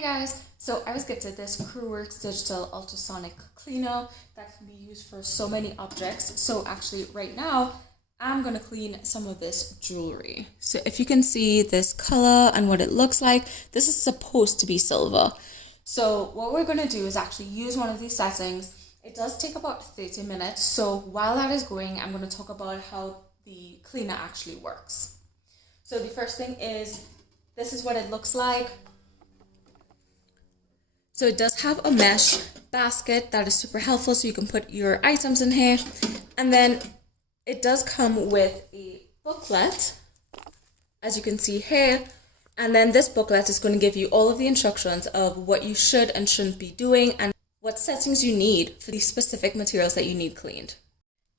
Hey guys, so I was gifted this CREWORKS digital ultrasonic cleaner that can be used for so many objects. So actually right now I'm going to clean some of this jewelry. So if you can see this color and what it looks like, this is supposed to be silver. So what we're going to do is actually use one of these settings. It does take about 30 minutes. So while that is going, I'm going to talk about how the cleaner actually works. So the first thing is, this is what it looks like. So it does have a mesh basket that is super helpful, so you can put your items in here. And then it does come with a booklet, as you can see here. And then this booklet is going to give you all of the instructions of what you should and shouldn't be doing and what settings you need for the specific materials that you need cleaned.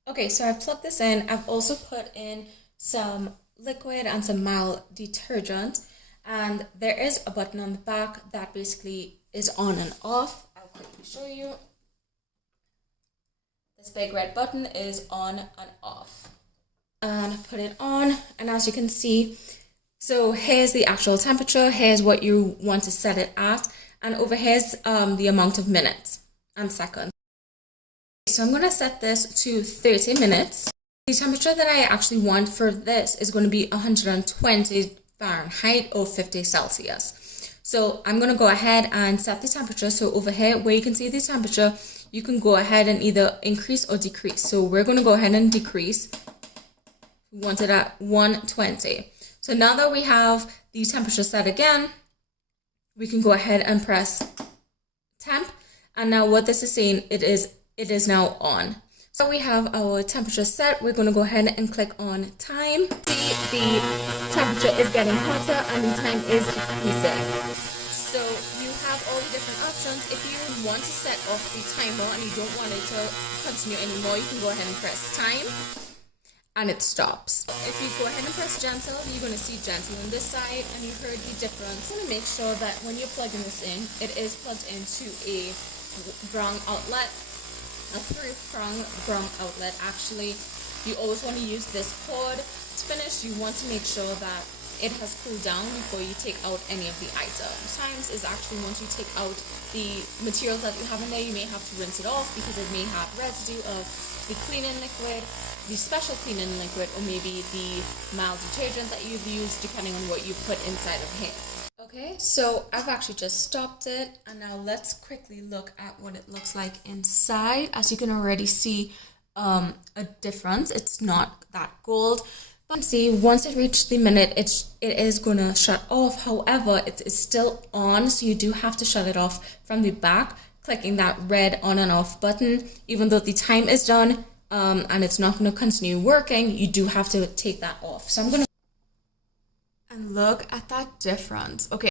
Okay, so I've plugged this in. I've also put in some liquid and some mild detergent. And there is a button on the back that basically is on and off. I'll quickly show you. This big red button is on and off. And put it on, and as you can see, so here's the actual temperature, here's what you want to set it at, and over here's the amount of minutes and seconds. So I'm going to set this to 30 minutes. The temperature that I actually want for this is going to be 120 Fahrenheit or 50 Celsius. So I'm going to go ahead and set the temperature. So over here where you can see the temperature, you can go ahead and either increase or decrease. So we're going to go ahead and decrease. We want it at 120. So now that we have the temperature set again, we can go ahead and press temp. And now what this is saying, it is now on. So we have our temperature set. We're going to go ahead and click on time. The temperature is getting hotter and the time is decreasing. So you have all the different options. If you want to set off the timer and you don't want it to continue anymore, you can go ahead and press time and it stops. If you go ahead and press gentle, you're going to see gentle on this side, and you heard the difference. You want to make sure that when you're plugging this in, it is plugged into a ground outlet. A 3-prong ground outlet. Actually, you always want to use this cord. It's finished. You want to make sure that it has cooled down before you take out any of the items. Sometimes is actually once you take out the materials that you have in there, you may have to rinse it off because it may have residue of the cleaning liquid, the special cleaning liquid, or maybe the mild detergent that you've used, depending on what you put inside of here. Okay, so I've actually just stopped it, and now let's quickly look at what it looks like inside. As you can already see a difference. It's not that gold, but see, once it reaches the minute, it is gonna shut off. However, it is still on, so you do have to shut it off from the back, clicking that red on and off button. Even though the time is done and it's not going to continue working, you do have to take that off. So I'm gonna, and look at that difference. Okay.